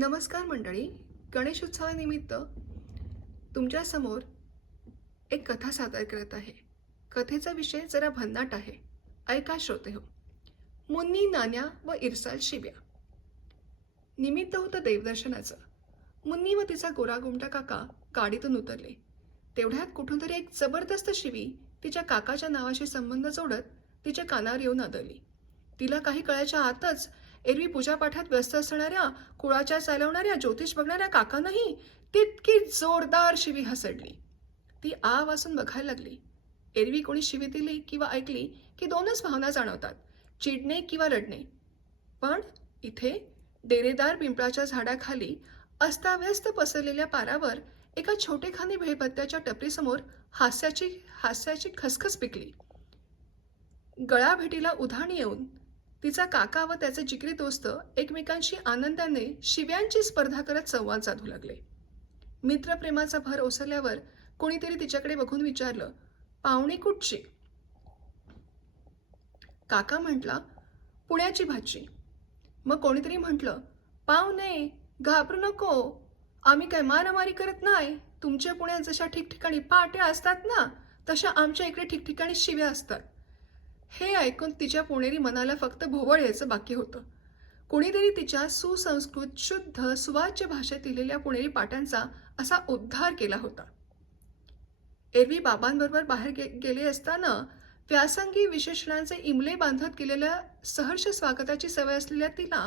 नमस्कार मंडळी. गणेशोत्सवानिमित्त तुमच्यासमोर एक कथा सादर करत आहे. कथेचा विषय जरा भन्नाट आहे. ऐका श्रोते हो. मुन्नी, नान्या व इरसाल शिव्या. निमित्त होतं देवदर्शनाचं. मुन्नी व तिचा गोरागुमटा काका गाडीतून उतरले. तेवढ्यात कुठून तरी एक जबरदस्त शिवी तिच्या काकाच्या नावाशी संबंध जोडत तिच्या कानावर येऊन आदळली. तिला काही कळायच्या आतच एरवी पूजापाठात व्यस्त असणाऱ्या, कुळाच्या चालवणाऱ्या, ज्योतिष बघणाऱ्या काकांनाही तितकी जोरदार शिवी हसडली. ती आ वासून बघायला लागली. एरवी कोणी शिवी दिली किंवा ऐकली की दोनच भावना जाणवतात, चिडणे किंवा रडणे. पण इथे डेरेदार पिंपळाच्या झाडाखाली अस्ताव्यस्त पसरलेल्या पारावर एका छोटेखानी भेळभत्त्याच्या टपरीसमोर हास्याची खसखस पिकली. गळाभेटीला उधाण येऊन तिचा काका व त्याचे जिगरी दोस्त एकमेकांशी आनंदाने शिव्यांची स्पर्धा करत संवाद साधू लागले. मित्रप्रेमाचा भर ओसरल्यावर कोणीतरी तिच्याकडे बघून विचारलं, पाहुणी कुठची? काका म्हटला, पुण्याची भाची. मग कोणीतरी म्हटलं, पाहुणे घाबरू नको, आम्ही काय मारामारी करत नाही. तुमच्या पुण्यात जशा ठिकठिकाणी पाट्या असतात ना, तशा आमच्या इकडे ठिकठिकाणी शिव्या असतात. हे ऐकून तिच्या पुणेरी मनाला फक्त भोवळ यायचं बाकी होतं. कोणीतरी तिच्या सुसंस्कृत, शुद्ध, सुवाच्य भाषेत लिहिलेल्या पुणेरी पाट्यांचा असा उद्धार केला होता. एरवी बाबांबरोबर बाहेर गेले असताना व्यासंगी विशेषणांचे इमले बांधत केलेल्या सहर्ष स्वागताची सवय असलेल्या तिला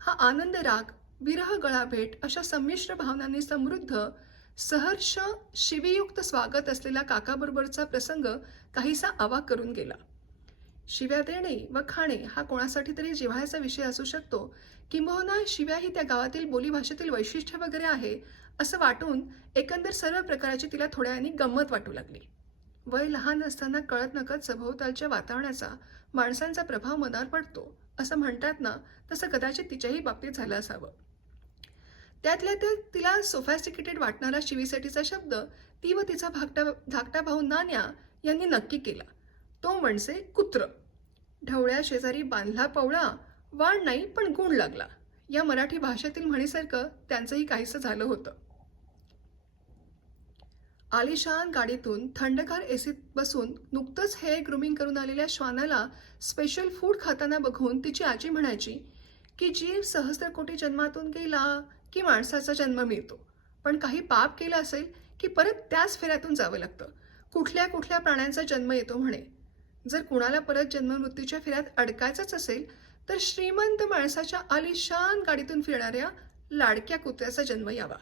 हा आनंद राग, विरह गळाभेट अशा संमिश्र भावनांनी समृद्ध, सहर्ष, शिवीयुक्त स्वागत असलेला काकाबरोबरचा प्रसंग काहीसा अवाक करून गेला. शिव्या देणे व खाणे हा कोणासाठी तरी जिव्हाळ्याचा विषय असू शकतो, किंबहुना शिव्या ही त्या गावातील बोलीभाषेतील वैशिष्ट्य वगैरे आहे असं वाटून एकंदर सर्व प्रकाराची तिला थोड्याने गंमत वाटू लागली. वय लहान असताना कळत नकळत सभोवतालच्या वातावरणाचा, माणसांचा प्रभाव मनावर पडतो असं म्हणतात ना, तसं कदाचित तिच्याही बाबतीत झालं असावं. त्यातल्या त्यात तिला सोफॅस्टिकेटेड वाटणारा शिवीसाठीचा शब्द ती व तिचा धाकटा भाऊ नान्या यांनी नक्की केला. तो म्हणजे कुत्र. ढवळ्या शेजारी बांधला पवळा, वाण नाही पण गुण लागला, या मराठी भाषेतील म्हणीसारखं त्यांचंही काहीसं झालं होतं. आलिशान गाडीतून थंडगार एसीत बसून नुकतंच हेअर ग्रूमिंग करून आलेल्या श्वानाला स्पेशल फूड खाताना बघून तिची आजी म्हणायची की जीव सहस्त्र कोटी जन्मातून गेला की माणसाचा जन्म मिळतो, पण काही पाप केलं असेल की परत त्याच फेऱ्यातून जावं लागतं. कुठल्या कुठल्या प्राण्यांचा जन्म येतो म्हणे. जर कुणाला परत जन्ममृत्यूच्या फेऱ्यात अडकायचंच असेल तर श्रीमंत माणसाच्या आलिशान गाडीतून फिरणाऱ्या लाडक्या कुत्र्याचा जन्म यावा.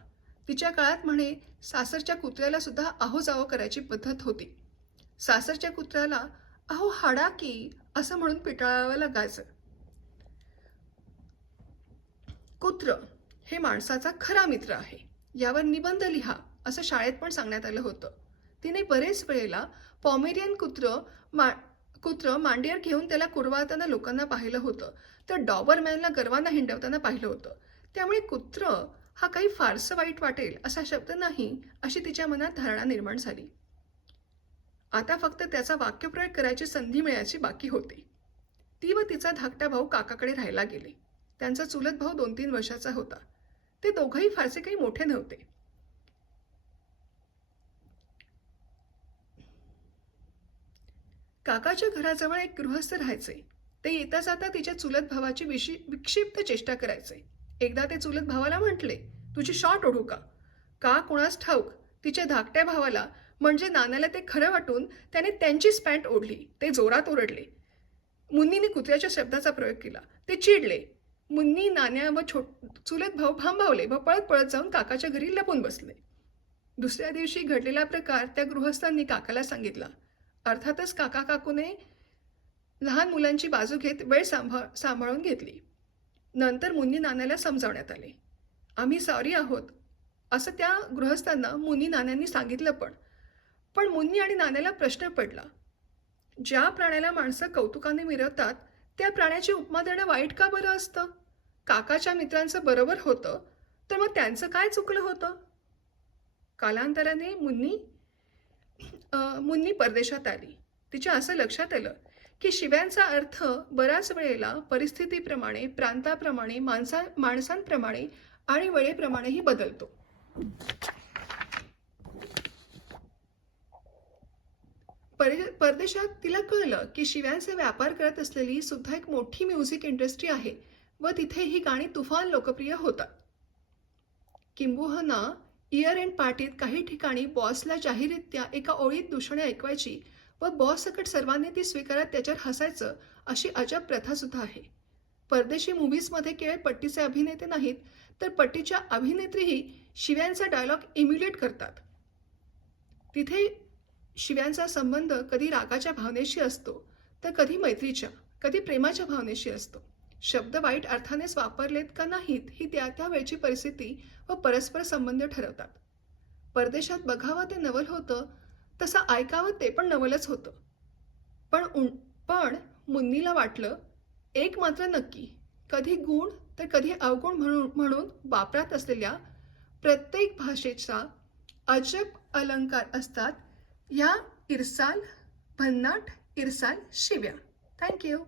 तिच्या काळात म्हणे सासरच्या कुत्र्याला सुद्धा अहो जावो करायची पद्धत होती. सासरच्या कुत्र्याला अहो हाडा की असं म्हणून पिटाळावं लागायचं. कुत्र हे माणसाचा खरा मित्र आहे, यावर निबंध लिहा असं शाळेत पण सांगण्यात आलं होतं. तिने बरेच वेळेला पॉमेरियन कुत्र मांडीवर घेऊन त्याला कुरवाळताना लोकांना पाहिलं होतं, तर डॉबरमॅनला गर्वानं हिंडवताना पाहिलं होतं. त्यामुळे कुत्र हा काही फारसं वाईट वाटेल असा शब्द नाही अशी तिच्या मनात धारणा निर्माण झाली. आता फक्त त्याचा वाक्यप्रयोग करायची संधी मिळायची बाकी होती. ती व तिचा धाकटा भाऊ काकाकडे राहायला गेले. त्यांचा चुलत भाऊ 2-3 वर्षाचा होता. ते दोघंही फारसे काही मोठे नव्हते. काकाच्या घराजवळ एक गृहस्थ राहायचे. ते येता जाता तिच्या चुलत भावाची विक्षिप्त चेष्टा करायचे. एकदा ते चुलत भावाला म्हटले, तुझी शॉर्ट ओढू का? का कुणास ठाऊक तिच्या धाकट्या भावाला म्हणजे नानाला ते खरं वाटून त्याने त्यांचीच पॅन्ट ओढली. ते जोरात ओरडले. मुन्नीने कुत्र्याच्या शब्दाचा प्रयोग केला. ते चिडले. मुन्नी, नान्या व चुलत भाऊ भांबावले व पळत पळत जाऊन काकाच्या घरी लपून बसले. दुसऱ्या दिवशी घडलेला प्रकार त्या गृहस्थांनी काकाला सांगितला. अर्थातच काका काकूने लहान मुलांची बाजू घेत वेळ सांभाळून घेतली. नंतर मुन्नी नान्याला समजावण्यात आले. आम्ही सॉरी आहोत असं त्या गृहस्थांना मुन्नी नान्यांनी सांगितलं. पण मुन्नी आणि नान्याला प्रश्न पडला, ज्या प्राण्याला माणसं कौतुकाने मिरवतात त्या प्राण्याची उपमा देणं वाईट का बरं असतं? काकाच्या मित्रांचं बरोबर होतं, तर मग त्यांचं काय चुकलं होतं? कालांतराने मुन्नी परदेशात आली. तिच्या असं लक्षात आलं की शिव्यांचा अर्थ बऱ्याच वेळेला परिस्थितीप्रमाणे, प्रांताप्रमाणे, माणसांप्रमाणे आणि वेळेप्रमाणेही बदलतो. परदेशात तिला कळलं की शिव्यांचे व्यापार करत असलेली सुद्धा एक मोठी म्युझिक इंडस्ट्री आहे व तिथे ही गाणी तुफान लोकप्रिय होतात. किंबहुना इयर एंड पार्टीत काही ठिकाणी बॉसला जाहीररित्या एका ओळीत दूषणे ऐकवायची व बॉस सकट सर्वांनी ती स्वीकारत त्याच्यावर हसायचं, अशी अजब प्रथा सुद्धा आहे. परदेशी मूव्हीजमध्ये केवळ पट्टीचे अभिनेते नाहीत, तर पट्टीच्या अभिनेत्रीही शिव्यांचा डायलॉग इम्युलेट करतात. तिथे शिव्यांचा संबंध कधी रागाच्या भावनेशी असतो, तर कधी मैत्रीच्या, कधी प्रेमाच्या भावनेशी असतो. शब्द वाईट अर्थानेच वापरलेत का नाहीत ही त्या त्या वेळची परिस्थिती व परस्पर संबंध ठरवतात. परदेशात बघावं ते नवल होतं, तसं ऐकावं ते पण नवलच होतं. पण मुन्नीला वाटलं, एक मात्र नक्की, कधी गुण तर कधी अवगुण म्हणून वापरात असलेल्या प्रत्येक भाषेचा अजब अलंकार असतात ह्या भन्नाट इरसाल शिव्या. थँक्यू.